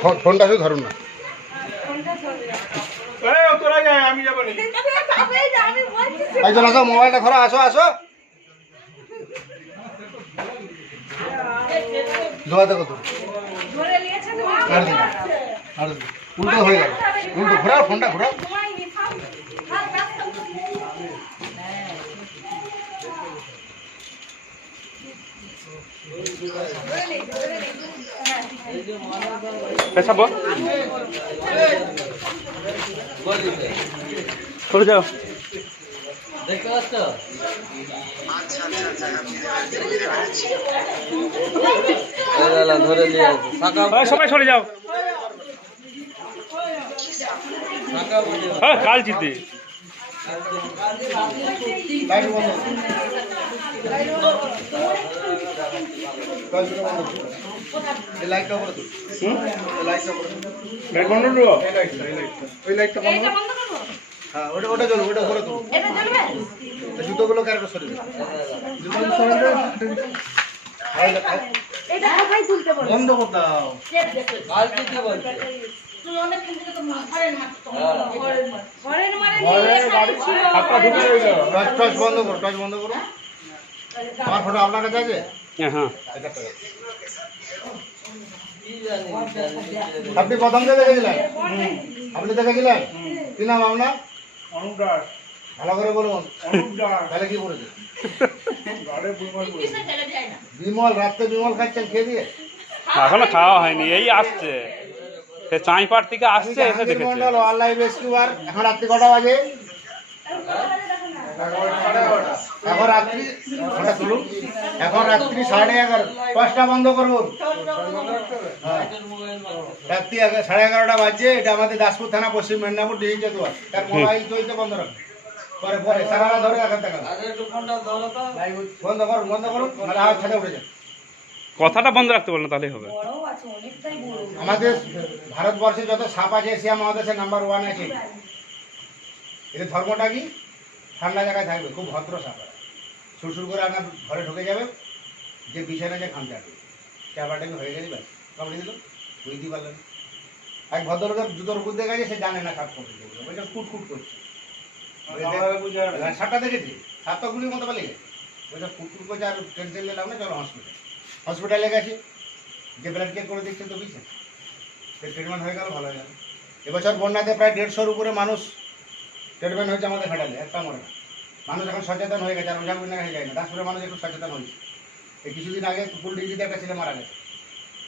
Phone- ফোনটা শুধু ধরুন না। একজন আসো মোবাইলটা ধরো আসো আসো। জোয়া দেখো তো। উল্টো হয়ে গেল। উল্টো ঘোরাও ফোনটা ঘোরাও। থাম ব্যস্ত পেশাবো চলে যাও। সবাই সরে যাও। হ্যাঁ কাল জিতে করো। লাইটটা করো। করে দিন হুম? এই লাইটটা করে দিন লাইট বন্ধ করব? এই লাইটটা এই লাইটটা। ওই লাইটটা বন্ধ করো। হ্যাঁ ওটা ওটা জ্বলবে ওটা করে দেবো এটা জ্বলবে? জুতোগুলো ক্যারেক্টার সরিয়ে জুতোগুলো সরিয়ে দিন এটা কোথায় তুলতে বলে বন্ধ করে দাও। কাল তুমি থেকে তো হ্যাঁ। ছিল। হাতটা ঢুকে রইল। টর্চ বন্ধ করো টর্চ বন্ধ করো। আমার ফটো আপনার কাছে আছে? হ্যাঁ হ্যাঁ। আপনি প্রথম থেকে দেখেছিলেন? আপনি দেখেছিলেন? কি নাম আপনার? অনুপ দাস। ভালো করে বলুন। তাহলে কি করেছে বিমল রাত্রে বিমল খাচ্ছেন খেয়ে দিয়ে? এখনও খাওয়া হয়নি এই আসছে। সে চাঁইপাট থেকে আসছে এসে দেখেছে। মন্ডল ওয়াইল্ড রেস্কিউয়ার এখন রাত্রি কটা বাজে? এখন রাত্রি তুলুন এখন রাত্রি সাড়ে এগারো পাঁচটা বন্ধ করুন হ্যাঁ। রাত্রি সাড়ে এগারোটা বাজছে এটা আমাদের দাসপুর থানা পশ্চিম মেদিনীপুর ডিহিজে দুয়ার তার মোবাইল চলছে বন্ধ রাখুন পরে পরে সারা ধরে টাকা তো বন্ধ করুন বন্ধ করুন মানে আর ছাদে উঠে যান কথাটা বন্ধ রাখতে বলল তাহলেই হবে। বড় আছে অনেকটাই বড় আমাদের ভারতবর্ষে যত সাপ আছে এশিয়া মহাদেশে নাম্বার ওয়ান আছে। এদের ধর্মটা কি? ঠান্ডা জায়গায় থাকবে খুব ভদ্র সাপ সুরসুর করে আপনার ঘরে ঢুকে যাবে যে বিছানা যে খামচা আটবে চাপাটাকে হয়ে গেলে ব্যাস। কামড়ে দিল? বুঝতে পারলেন এক ভদ্রলোকের জুতোর বুদ্ধে গেছে সে জানে না সাপ করতে ওইটা কুট কুট করছে। সাপটা দেখেছি। সাপটা গুলির মতো পালিয়ে গেছে। ওইটা কুট কুট করছে আর টেনশন নিলাম না চলো হসপিটাল হসপিটালে গেছে। যে ব্লাড চেক করে দেখছে তো বুঝছে সে ট্রিটমেন্ট হয়ে গেল ভালো হয়ে গেল। এবছর বন্যাতে প্রায় দেড়শোর উপরে মানুষ ট্রিটমেন্ট হয়েছে আমাদের ঘাটালে একটা মরে না। মানুষ এখন সচেতন হয়ে গেছে আর ওঝা বুঝনা হয়ে যায় না। দাসপুরের মানুষ একটু সচেতন হয়েছে। এই কিছুদিন আগে ফুল ডিগ্রিতে একটা ছেলে মারা গেছে।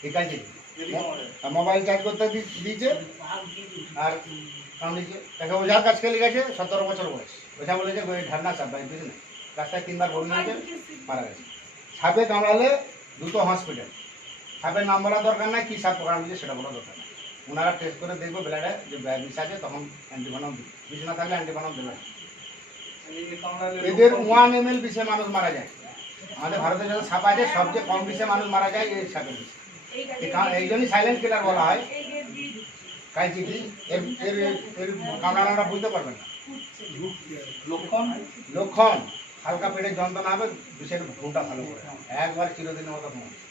ঠিক আছে মোবাইল চার্জ করতে দিয়েছে। আর তাকে ওঝার কাজ খেলে গেছে সতেরো বছর বয়স। ওঝা বলেছে ওই ঢান্না সাপ বাড়ি বুঝলি? রাস্তায় তিনবার বন্যা হয়েছে মারা গেছে। সাপে কামড়ালে দ্রুত হসপিটাল সাপের নাম বলা দরকার নাই কি সাপ কামড়িয়েছে সেটা বলা দরকার ওনারা টেস্ট করে দেখব ব্লাডে যে বিষ আছে তখন অ্যান্টিবায়োটিক দিবে বিষ না থাকলে অ্যান্টিবায়োটিক দেবে। এদের ওয়ান এম এল বিষে মানুষ মারা যায়। আমাদের ভারতে যত সাপ আছে সবচেয়ে কম বিষে মানুষ মারা যায় এই সাপের বিষে। এই কারণ- এই জন্যই সাইলেন্ট কিলার বলা হয়। কাইছি কি এর এর এর কামড়ানোটা বুঝতে পারবেন না। লক্ষণ? লক্ষণ হালকা পেটে যন্ত্রণা হবে বিষের ঘুমটা ভালো করে একবার চিরদিনের মতো ঘুম ঘুম বেশি করে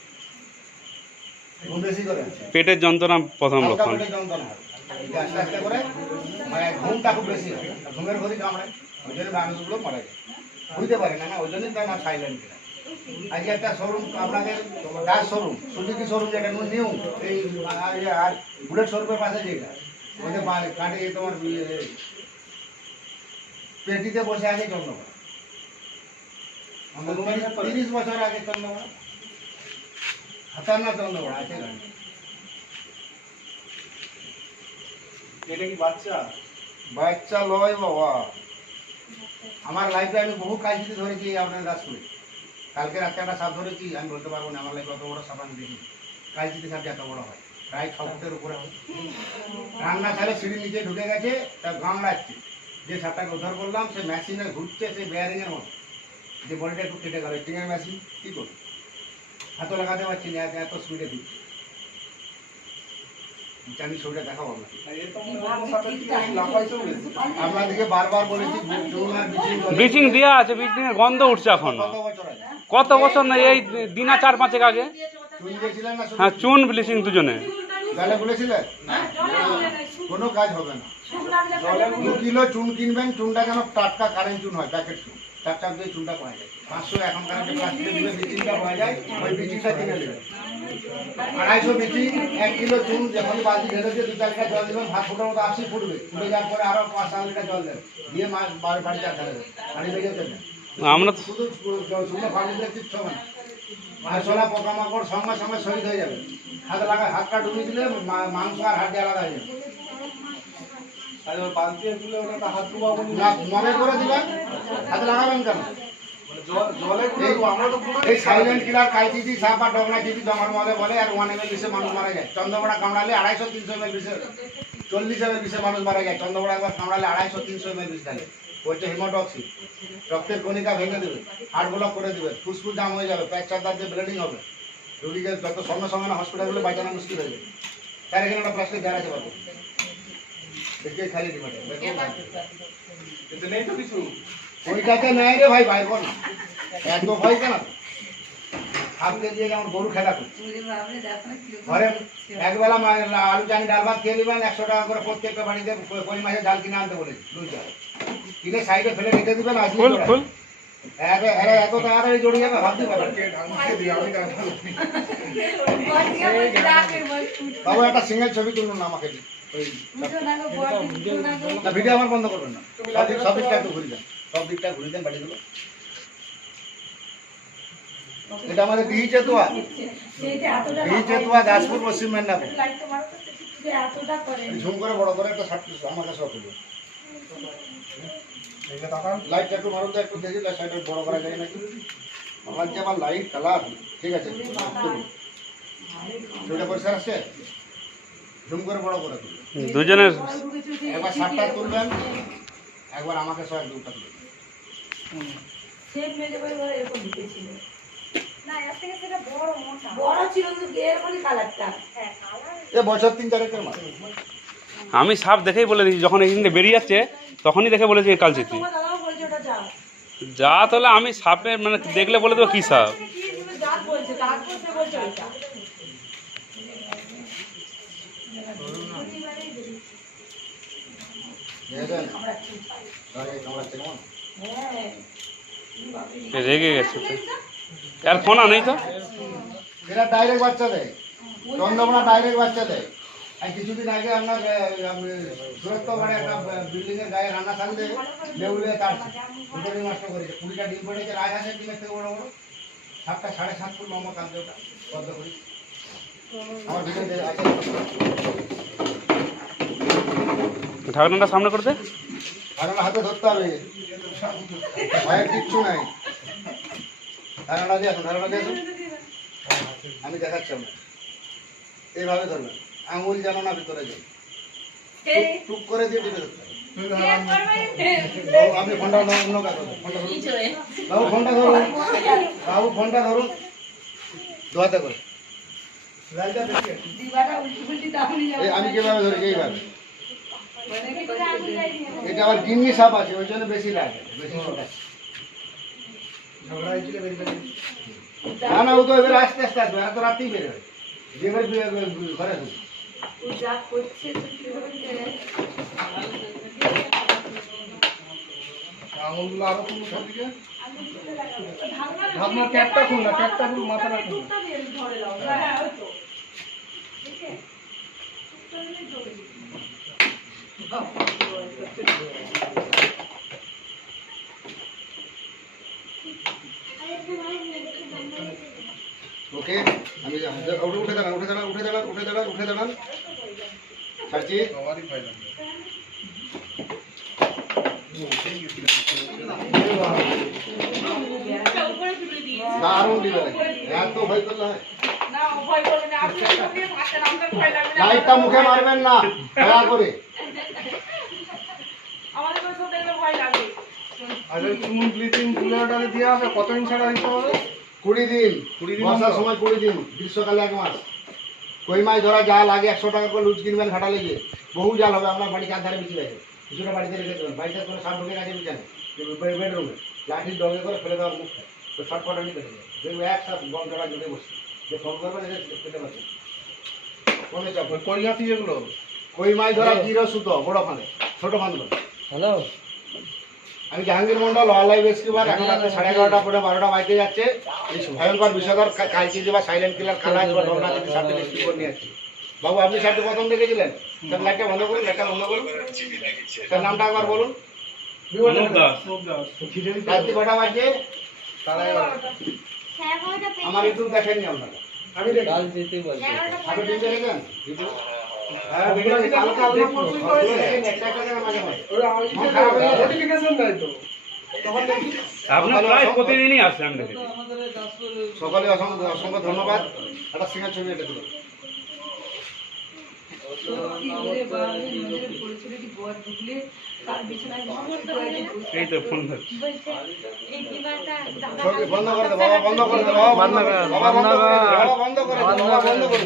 পেটের যন্ত্রণা প্রথম হালকা লক্ষণ। পেটের যন্ত্রণা। হবে এটা আস্তে আস্তে করে মানে ঘুমটা খুব বেশি হয়। আর ঘুমের ঘড়ি কামড়ায় ওই জন্য মানুষগুলো মারা যায় বুঝতে পারে না না ওই জন্যই তার নাম সাইলেন্ট কিলার আজকে একটা শোরুম আপনাদের দাস শোরুম সুজুকি শোরুম যেটা নিউ এই আর ইয়ে আর বুলেট শোরুমের পাশে যেটা। ওদের বা- কাটে এই তোমার ইয়ে, পেটিতে বসে আছে চন্দ্রকোনা আমাদের তিরিশ- তিরিশ বছর আগে চন্দ্রকোনা না চন্দ্রকোনা আছে গাড়ি। এটা কি বাচ্চা বাচ্চা লয় বাবা আমার লাইফে আমি বহু কাজ কাজটি ধরেছি আপনার দাসপুরে কালকে রাত্রে একটা সাপ ধরেছি আমি বলতে পারব না আমার লাইফে অত বড় সাপ আমি দেখি কালচিতে সাপ এত বড় হয় প্রায় ছ উপরে হয় রান্না ছাড়ে সিঁড়ি নিচে ঢুকে গেছে তার গামড়াচ্ছে যে সাপটাকে উদ্ধার করলাম সে মেশিনে ঘুরছে সে বেয়ারিংয়ের মতো যে বডিটা একটু কেটে গেল টিঙের মেশিন কী করবে হাতও লাগাতে পারছি না এত- এত স্পিডে দিচ্ছে। জানি ছবিটা দেখাবো আপনাদেরকে বারবার বলেছি ব্লিচিং দেওয়া আছে ব্লিচিং এর গন্ধ উঠছে এখন। কত বছর না এই দিনা চার পাঁচেক আগে। হ্যাঁ চুন ব্লিচিং দুজনে। গালে বলেছিলেন কোনো কাজ হবে না। দু কিলো চুন কিনবেন চুনটা যেন টাটকা কারেন্ট চুন হয় প্যাকেট চুন। টাটকা দিয়ে চুনটা পাওয়া যায়। পাঁচশো এখনকার পাওয়া যায় ওই কিনে নেবেন। আড়াইশো বিচি এক কিলো চুন যখন বালতি ঢেলে দিয়ে দু চার লিটার জল দেবেন ভাত ফুটার মতো আসি ফুটবে। ফুটে যাওয়ার পরে আরও পাঁচ সাত লিটার জল দেবেন। দিয়ে মাছ বাড়ি বাড়ি চার ঢালে পানি বেরিয়ে দেবেন আমরা তো শুধু শুকনো পানি দিলে কিচ্ছু হবে না। মাছলা পোকামাকড় সঙ্গে সঙ্গে শহীদ হয়ে যাবে। হাতে লাগা হাতটা ডুবিয়ে দিলে মাংস আর হাড্ডি আলাদা হয়ে যাবে। তাহলে বালতি ওটা হাত না। মনে করে দিবেন হাতে লাগাবেন কেন? এই সাইলেন্ট কিলার কাইচিটি সাপ আর ডগনা মলে বলে আর ওয়ান এম এল বিষে মানুষ মারা যায়। চন্দ্রবড়া কামড়ালে আড়াইশো তিনশো এম এল বিষে চল্লিশ এম এল বিষে মানুষ মারা যায়। চন্দ্রবড়া একবার কামড়ালে আড়াইশো তিনশো এম এল বিষ থাকে। হচ্ছে হিমোটক্সি রক্তের কণিকা ভেঙে দেবে হার্ট ব্লক করে দেবে ফুসফুস জাম হয়ে যাবে প্যাচ চারদার দিয়ে ব্লিডিং হবে। রোগীকে যত সঙ্গে সঙ্গে হসপিটালগুলো বাঁচানো মুশকিল হয়ে যাবে। তার এখানে একটা প্লাস্টিক দেওয়া আছে দেখে খালি দিবে কিন্তু নেই কিছু রে ভাই ভাই বল এত ভয় কেন সাপকে দিয়ে যেমন গরু খেলা করছে ঘরে একবেলা আলু চানি ডাল ভাত খেয়ে নেবেন একশো টাকা করে প্রত্যেকটা বাড়িতে কই মাসে ডাল কিনে আনতে বলেছি দুইটা কিনে সাইডে ফেলে রেখে দিবেন আসলে ফুল ফুল এরা এত তাড়াতাড়ি জড়িয়ে যাবে ভাবতে পারেন দিয়ে। বাবু একটা সিঙ্গেল ছবি তুলুন আমাকে দিন। ভিডিও আমার বন্ধ করবেন না। সব দিকটা একটু ঘুরে দেন। সব দিকটা ঘুরে দেন বাড়িগুলো। এটা আমাদের বিহি চেতুয়া। বিহি চেতুয়া দাসপুর পশ্চিম মেদিনীপুর। ঝুম করে বড় করে একটা শার্ট পিস আমার কাছে অপূর্ব এইটা তাকান। লাইট একটু মারুন তো একটু দেখি লাইট বড় করা যায় নাকি? আমার যে আমার লাইট কালার ঠিক আছে। ছবিটা পরিষ্কার আছে? ঝুম করে বড় করে দুজনের একবার তুলবেন একবার আমাকে সব দুটা তুলবেন বলি আমি সাপ দেখেই বলে দিয়েছি যখন এখান থেকে বেরিয়ে যাচ্ছে তখনই দেখে বলেছি কালচিতি তোমার দাদাও বলছে ওটা যা যা তাহলে আমি সাপের মানে দেখলে বলে দেবো কী সাপ কি তুমি যা বলছে তারপর সে বলছে ওইটা দেখেছেন তাহলে এই কামড়াচ্ছে কেমন হ্যাঁ রেগে গেছে তো। আর ফোনা নেই তো। এরা ডাইরেক্ট বাচ্চা দেয়। চন্দ্রমোনা ডাইরেক্ট বাচ্চা দেয়। আর কিছুদিন আগে আপনার সুরত্ব বাড়ি একটা বিল্ডিং এর গায়ে রান্না থাকলে লেবুলে তার ডিম নষ্ট করেছে কুড়িটা ডিম পড়েছে রাজহাঁসের ডিমের থেকে বড় বড়। সাতটা সাড়ে সাত ফুট লম্বা কাঁদছে ওটা পদ্ম করি আমার ভিতরে আছে ঢাকনাটা সামনে করতে ধারণা হাতে ধরতে হবে। ভয়ের কিচ্ছু নাই। ধারণা দিয়ে আসুন ধারণা দিয়ে আসুন। আমি দেখাচ্ছি এইভাবে ধরবেন। আঙুল যেন না ভিতরে যায়। টুক- টুক করে দিয়ে টিপে ধরতে বাবু, আপনি ফোনটা অন্য কাজ বাবু ফোনটা ধরুন। বাবু ফোনটা ধরুন। দোয়াতে করে। আমি কীভাবে ধরি? এইভাবে। এটা আবার গিন্নি সাপ আছে ওই জন্য বেশি লাগে বেশি। না না ও তো এবারে আস্তে আস্তে আসবে এত রাতেই বেরোবে যেবার ঘরে ঢুকবে তো আঙুলগুলো আরও খুলুন সবদিকে। ট্যাপটা খুল না, ট্যাপটা খুল, মাথাটা খুল। ধরে নাও হ্যাঁ ওই তো। ওকে আমি উঠে উঠে দাঁড়ান উঠে দাঁড়ান উঠে দাঁড়ান উঠে দাঁড়ান উঠে দাঁড়ান। ছাড়ছি সবারই ভয় দারুণ দিবে এত ভয় করলে হয়। লাইটটা মুখে মারবেন না দয়া করে আমাদের কোনো সব দেখলে ভয় লাগবে আর ওই চুন ব্লিচিং ওটা দিয়ে হবে কতদিন ছাড়া দিতে হবে? কুড়ি দিন। কুড়ি দিন বর্ষার সময় কুড়ি দিন গ্রীষ্মকালে এক মাস। কই মাছ ধরা জাল আগে একশো টাকা করে লুচ কিনবেন ঘাটা লেগে। বহু জাল হবে আপনার বাড়ি চার ধারে বিচি গেছে কিছুটা বাড়িতে রেখে দেবেন। বাড়িতে কোনো সাপ ঢুকে গেছে বিছানে বেডরুমে। লাঠির ডগে করে ফেলে দেওয়ার মুখটা। তো ছটফটানি কেটে দেবে দেখবে এক সাপ গম জড়া জুটে বসছে যে ফোন করবেন এসে পেতে পারছে কোনে চাপ কই লাঠি এগুলো? কই মাছ ধরা জিরো সুতো বড় ফাঁদে। ছোট ফাঁদ হ্যালো। আমি জাহাঙ্গীর মন্ডল অনলাইন রেস্কিউবার এখন রাত্রে সাড়ে এগারোটা পরে বারোটা বাজতে যাচ্ছে। এই ভয়ঙ্কর বিষয়কর কালকে যে বা সাইলেন্ট কিলার খালা আছে বা ঢোকনা থেকে সাথে রেস্কিউ করে নিয়ে আসছি। বাবু আপনি সাথে প্রথম দেখেছিলেন? স্যার লাইটটা বন্ধ করুন লাইটটা বন্ধ করুন। স্যার নামটা একবার বলুন। রাত্রি কটা বাজছে আমার ইউটিউব দেখেননি আপনারা। বলছে। আগে ভিডিও দেখেছেন? হ্যাঁ আপনার মাঝে মন হয়ে। গেছে। নোটিফিকেশন নাই তো। তখন দেখি। আপনার প্রায় প্রতিদিনই আসছে আমি সকলে অসংখ্য অসংখ্য ধন্যবাদ। একটা সিঙ্গার ছবি এটা তুলো। এই তো ফোন বন্ধ করে বন্ধ করে বন্ধ করে বন্ধ করে বন্ধ করে